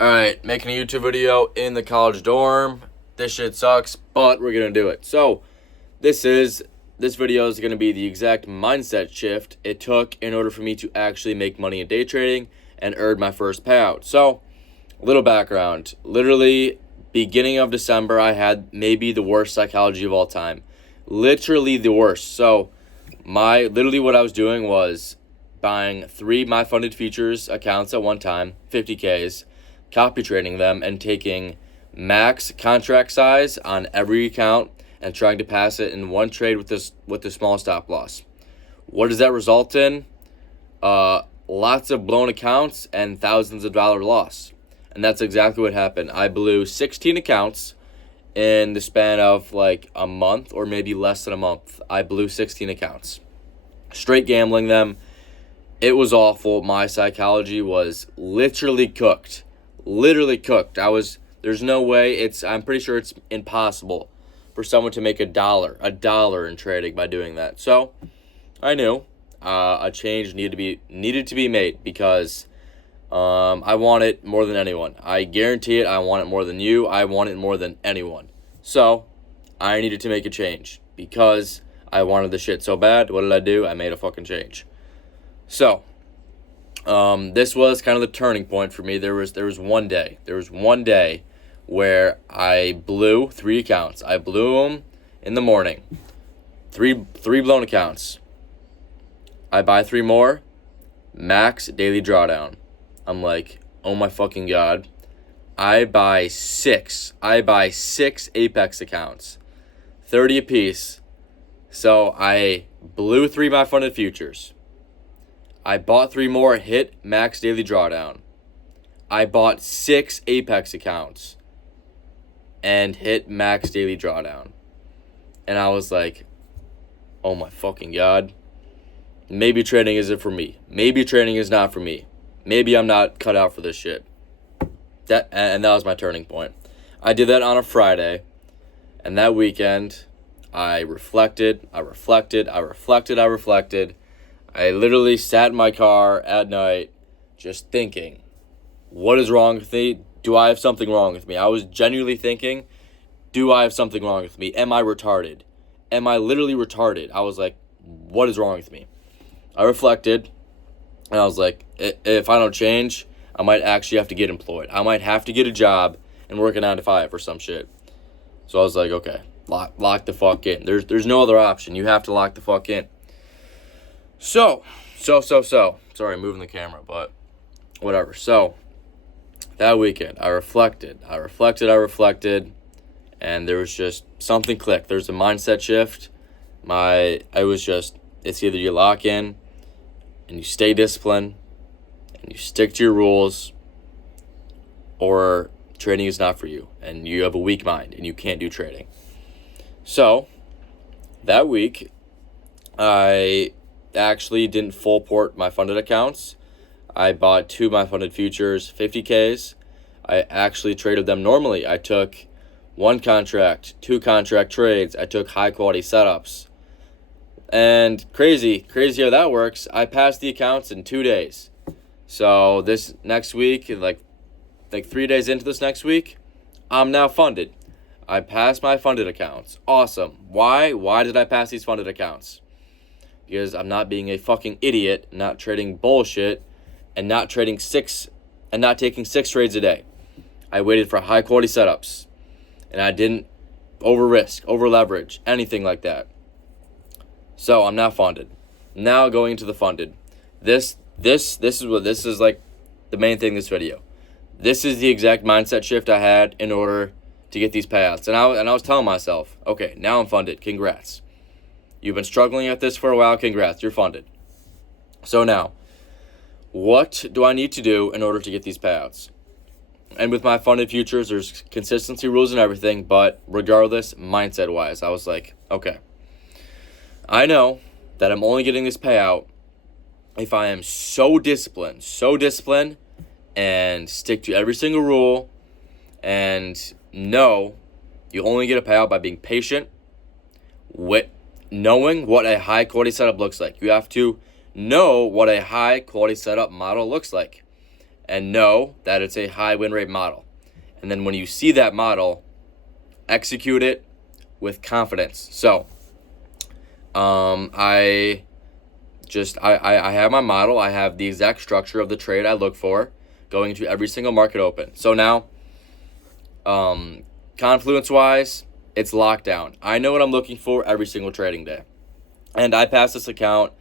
Alright, making a YouTube video in the college dorm. This shit sucks, but we're gonna do it. So, this video is gonna be the exact mindset shift it took in order for me to actually make money in day trading and earn my first payout. So, a little background. Literally, beginning of December, I had maybe the worst psychology of all time. Literally the worst. So, literally what I was doing was buying 3 My Funded Futures accounts at one time, 50Ks, copy trading them and taking max contract size on every account and trying to pass it in one trade with the small stop loss. What does that result in? Lots of blown accounts and thousands of dollar loss. And that's exactly what happened. I blew 16 accounts in the span of like a month or maybe less than a month. I blew 16 accounts. Straight gambling them. It was awful. My psychology was literally cooked. There's no way, I'm pretty sure it's impossible for someone to make a dollar in trading by doing that. So I knew a change needed to be made because I want it more than anyone. I guarantee it. I want it more than you. I want it more than anyone. So I needed to make a change because I wanted the shit so bad. What did I do? I made a fucking change. So this was kind of the turning point for me. There was one day where I blew 3 accounts. I blew them in the morning. Three blown accounts. I buy 3 more. Max daily drawdown. I'm like, oh my fucking god. I buy 6 Apex accounts. 30 apiece. So I blew 3 My Funded Futures. I bought 3 more, hit max daily drawdown. I bought 6 Apex accounts and hit max daily drawdown. And I was like, oh my fucking god. Maybe trading isn't for me. Maybe trading is not for me. Maybe I'm not cut out for this shit. That was my turning point. I did that on a Friday. And that weekend, I reflected. I literally sat in my car at night just thinking, what is wrong with me? Do I have something wrong with me? I was genuinely thinking, do I have something wrong with me? Am I retarded? Am I literally retarded? I was like, what is wrong with me? I reflected, and I was like, if I don't change, I might actually have to get employed. I might have to get a job and work a 9 to 5 or some shit. So I was like, okay, lock the fuck in. There's no other option. You have to lock the fuck in. So, sorry, I'm moving the camera, but whatever. So, that weekend, I reflected, and there was just something clicked. There's a mindset shift. It's either you lock in and you stay disciplined and you stick to your rules, or trading is not for you and you have a weak mind and you can't do trading. So, that week, I actually didn't full port my funded accounts. I bought 2 My Funded Futures 50Ks. I actually traded them normally. I took 1 contract, 2 contract trades. I took high quality setups. And crazy how that works. I passed the accounts in 2 days. So this next week, like 3 days into this next week, I'm now funded. I passed my funded accounts. Awesome. Why? Why did I pass these funded accounts? Because I'm not being a fucking idiot, not trading bullshit, and not taking 6 trades a day. I waited for high quality setups, and I didn't over risk, over leverage, anything like that. So I'm now funded. Now going into the funded. This is like the main thing in this video. This is the exact mindset shift I had in order to get these payouts. And I was telling myself, okay, now I'm funded. Congrats. You've been struggling at this for a while. Congrats, you're funded. So now, what do I need to do in order to get these payouts? And with my funded futures, there's consistency rules and everything, but regardless, mindset-wise, I was like, okay, I know that I'm only getting this payout if I am so disciplined, and stick to every single rule, and know you only get a payout by being patient, knowing what a high quality setup looks like. You have to know what a high quality setup model looks like. and know that it's a high win rate model. And then when you see that model, execute it with confidence. So, I have my model. I have the exact structure of the trade I look for going into every single market open. So now, confluence-wise, it's locked down. I know what I'm looking for every single trading day. And I passed this account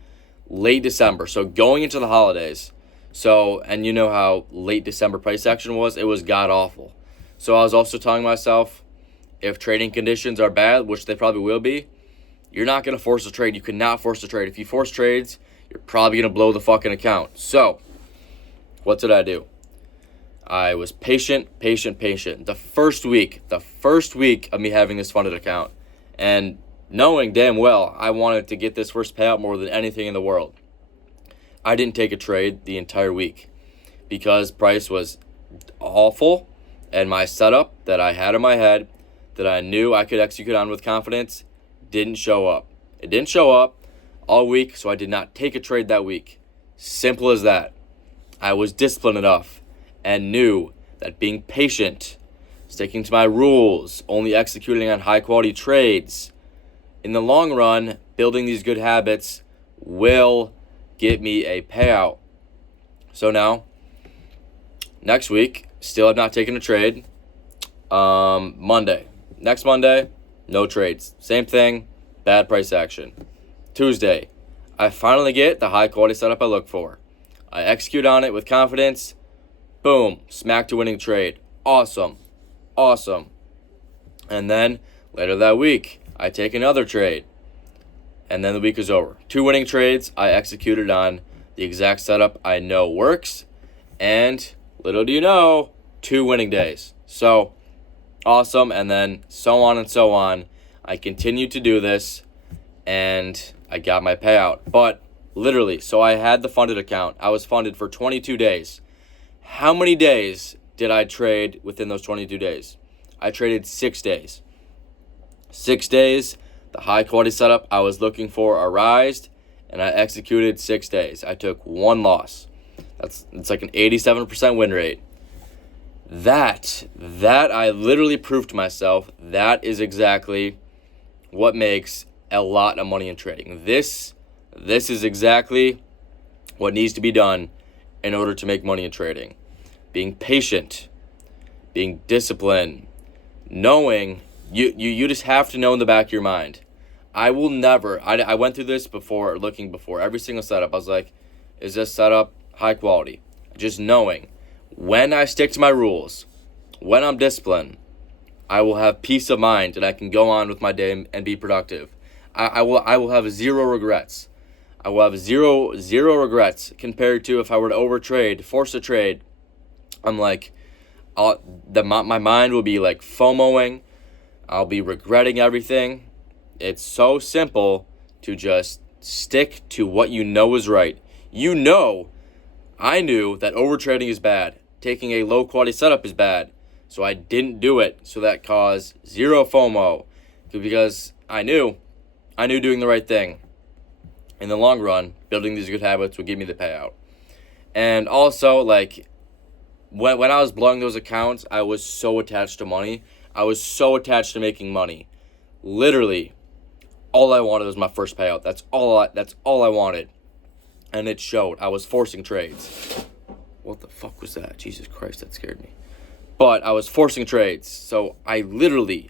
late December, so going into the holidays. So, and you know how late December price action was? It was god-awful. So I was also telling myself, if trading conditions are bad, which they probably will be, you're not going to force a trade. You cannot force a trade. If you force trades, you're probably going to blow the fucking account. So, what did I do? I was patient. The first week of me having this funded account, and knowing damn well I wanted to get this first payout more than anything in the world, I didn't take a trade the entire week because price was awful, and my setup that I had in my head that I knew I could execute on with confidence didn't show up. It didn't show up all week, so I did not take a trade that week. Simple as that. I was disciplined enough and knew that being patient, sticking to my rules, only executing on high-quality trades, in the long run, building these good habits will get me a payout. So now, next week, still have not taken a trade. Next Monday, no trades. Same thing, bad price action. Tuesday, I finally get the high-quality setup I look for. I execute on it with confidence. Boom, smack to winning trade. Awesome. And then later that week, I take another trade. And then the week is over. 2 winning trades. I executed on the exact setup I know works. And little do you know, 2 winning days. So awesome. And then so on and so on. I continued to do this and I got my payout. But literally, so I had the funded account. I was funded for 22 days. How many days did I trade within those 22 days? I traded 6 days. 6 days, the high quality setup I was looking for arisen, and I executed 6 days. I took 1 loss. It's like an 87% win rate. That I literally proved to myself, that is exactly what makes a lot of money in trading. This is exactly what needs to be done in order to make money in trading. Being patient, being disciplined, knowing, you just have to know in the back of your mind. I will never, I went through this before, every single setup. I was like, is this setup high quality? Just knowing, when I stick to my rules, when I'm disciplined, I will have peace of mind and I can go on with my day and be productive. I will have zero regrets. I will have zero regrets compared to if I were to force a trade. I'm like, my mind will be like FOMOing. I'll be regretting everything. It's so simple to just stick to what you know is right. I knew that overtrading is bad. Taking a low quality setup is bad. So I didn't do it. So that caused zero FOMO because I knew doing the right thing in the long run, building these good habits would give me the payout. And also, like, when I was blowing those accounts, I was so attached to money. I was so attached to making money. Literally, all I wanted was my first payout. That's all I wanted. And it showed. I was forcing trades. What the fuck was that? Jesus Christ, that scared me. But I was forcing trades. So I literally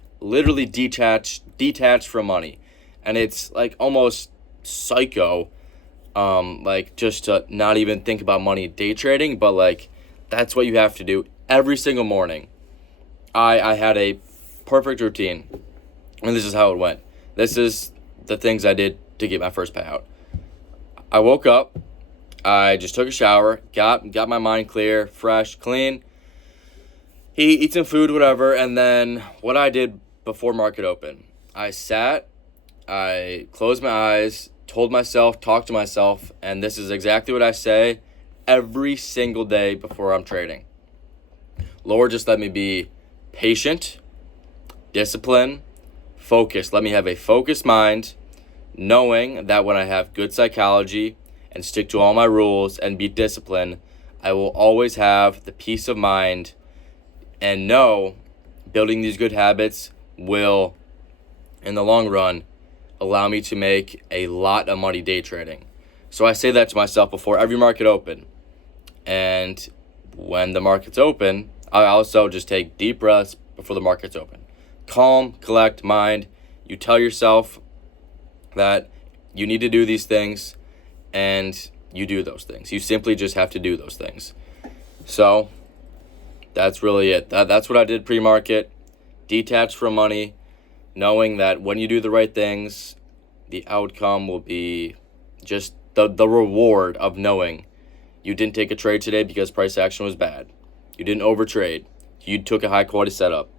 detached from money. And it's like almost psycho, like just to not even think about money day trading, but like that's what you have to do every single morning. I had a perfect routine, and this is how it went. This is the things I did to get my first payout. I woke up, I just took a shower, got my mind clear, fresh, clean, eat some food, whatever, and then what I did before market open, I sat, I closed my eyes, talked to myself, and this is exactly what I say every single day before I'm trading. Lord, just let me be patient, disciplined, focused. Let me have a focused mind, knowing that when I have good psychology and stick to all my rules and be disciplined, I will always have the peace of mind and know building these good habits will, in the long run, allow me to make a lot of money day trading. So I say that to myself before every market open. And when the market's open, I also just take deep breaths before the market's open. Calm, collect, mind. You tell yourself that you need to do these things, and you do those things. You simply just have to do those things. So that's really it. That's what I did pre-market. Detach from money, knowing that when you do the right things, the outcome will be just the reward of knowing you didn't take a trade today because price action was bad. You didn't overtrade. You took a high quality setup.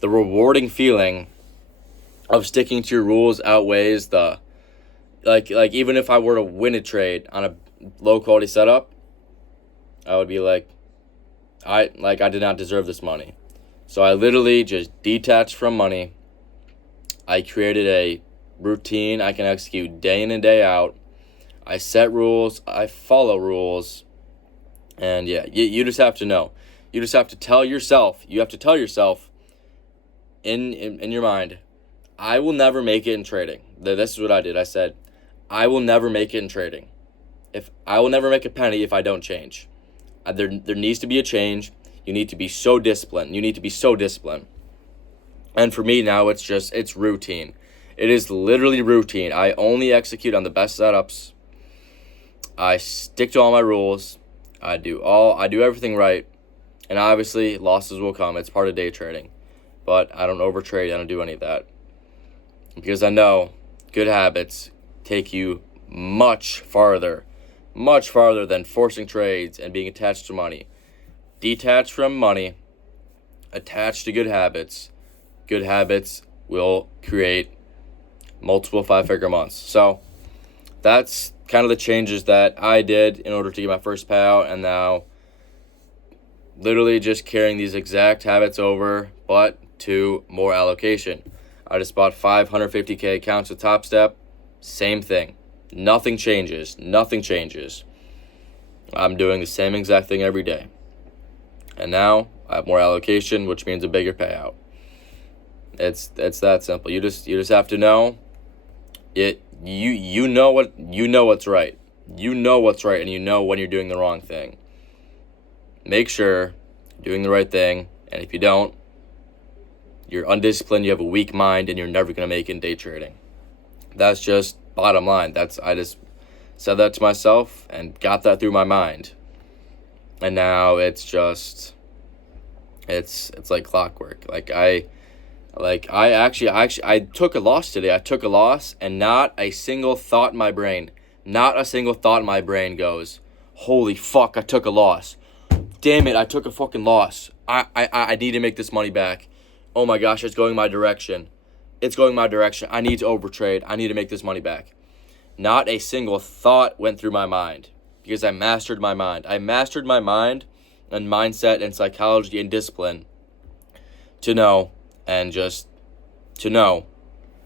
The rewarding feeling of sticking to your rules outweighs the like even if I were to win a trade on a low quality setup, I would be like I did not deserve this money. So I literally just detached from money. I created a routine I can execute day in and day out. I set rules, I follow rules, and yeah, you just have to know. You just have to tell yourself, in your mind, I will never make it in trading. This is what I did. I said, I will never make it in trading. If I will never make a penny if I don't change. There needs to be a change. You need to be so disciplined. And for me now, it's routine. It is literally routine. I only execute on the best setups. I stick to all my rules. I do everything right. And obviously, losses will come. It's part of day trading. But I don't overtrade. I don't do any of that. Because I know good habits take you much farther than forcing trades and being attached to money. Detach from money, attach to good habits. Good habits will create multiple 5-figure months. So that's kind of the changes that I did in order to get my first payout, and now literally just carrying these exact habits over, but to more allocation. I just bought 550K accounts with Top Step. Same thing. Nothing changes. I'm doing the same exact thing every day. And now I have more allocation, which means a bigger payout. It's that simple. You just have to know it. You know what's right. You know what's right, and you know when you're doing the wrong thing. Make sure you're doing the right thing, and if you don't, you're undisciplined, you have a weak mind, and you're never going to make it in day trading. That's just bottom line. I just said that to myself and got that through my mind. And now it's like clockwork. I took a loss today. I took a loss, and not a single thought in my brain goes, holy fuck, I took a loss. Damn it, I took a fucking loss. I need to make this money back. Oh my gosh, it's going my direction. I need to overtrade. I need to make this money back. Not a single thought went through my mind because I mastered my mind. I mastered my mind and mindset and psychology and discipline to know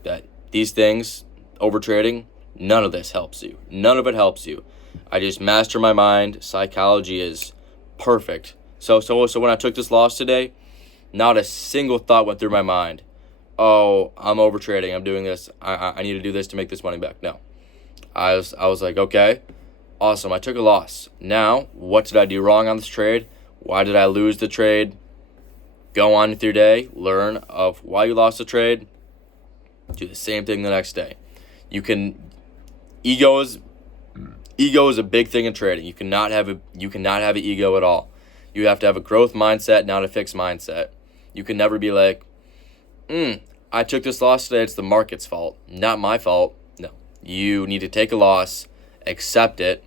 that these things, overtrading, none of this helps you. None of it helps you. I just master my mind. Psychology is perfect. So when I took this loss today, not a single thought went through my mind. Oh, I'm overtrading. I'm doing this. I need to do this to make this money back. No. I was like, okay, awesome. I took a loss. Now, what did I do wrong on this trade? Why did I lose the trade? Go on with your day. Learn of why you lost the trade. Do the same thing the next day. Ego is a big thing in trading. You cannot have an ego at all. You have to have a growth mindset, not a fixed mindset. You can never be like, I took this loss today. It's the market's fault, not my fault. No, you need to take a loss, accept it,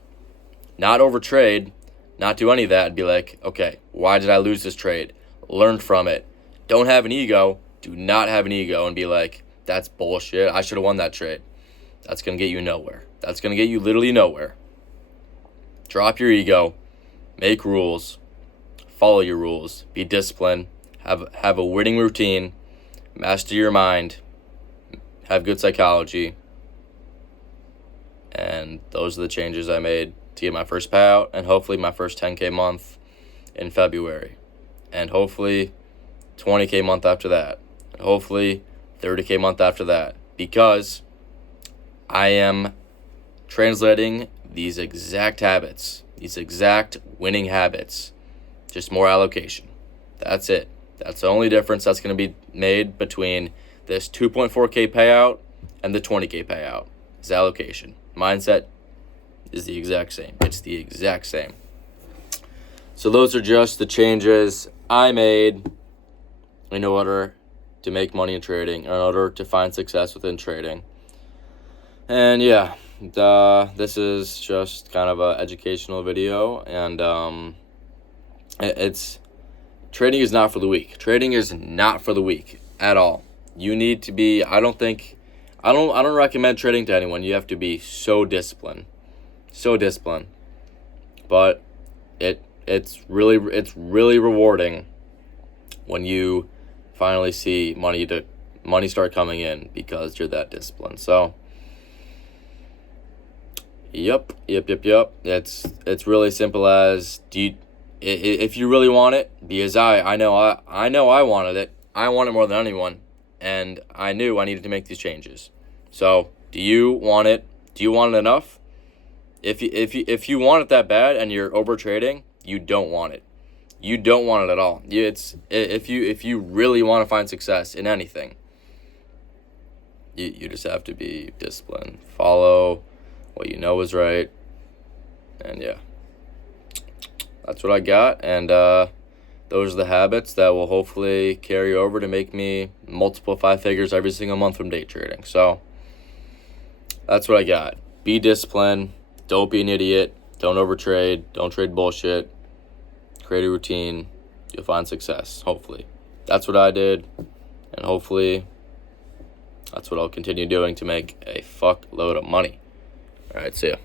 not overtrade, not do any of that, and be like, okay, why did I lose this trade? Learn from it. Don't have an ego. Do not have an ego and be like, that's bullshit. I should have won that trade. That's going to get you nowhere. That's going to get you literally nowhere. Drop your ego. Make rules. Follow your rules. Be disciplined. Have a winning routine. Master your mind. Have good psychology. And those are the changes I made to get my first payout, and hopefully my first 10K month in February, and hopefully 20K month after that, and hopefully 30K month after that, because I am translating these exact habits, these exact winning habits, just more allocation. That's it. That's the only difference that's going to be made between this 2.4K payout and the 20K payout is allocation. Mindset is the exact same. It's the exact same. So those are just the changes I made in order to make money in trading, in order to find success within trading. And yeah, this is just kind of an educational video, and it's trading is not for the weak. Trading is not for the weak at all. You need to be. I don't recommend trading to anyone. You have to be so disciplined. But it's really rewarding when you finally see money start coming in because you're that disciplined. So yep. It's really simple as if you really want it, because I know I wanted it. I want it more than anyone, and I knew I needed to make these changes. So, do you want it? Do you want it enough? If you want it that bad and you're over trading, you don't want it. You don't want it at all. If you really want to find success in anything, you just have to be disciplined. Follow what you know is right. And yeah, that's what I got. And those are the habits that will hopefully carry over to make me multiple 5 figures every single month from day trading. So that's what I got. Be disciplined. Don't be an idiot. Don't overtrade. Don't trade bullshit. Create a routine. You'll find success, hopefully. That's what I did. And hopefully that's what I'll continue doing to make a fuckload of money. All right, see ya.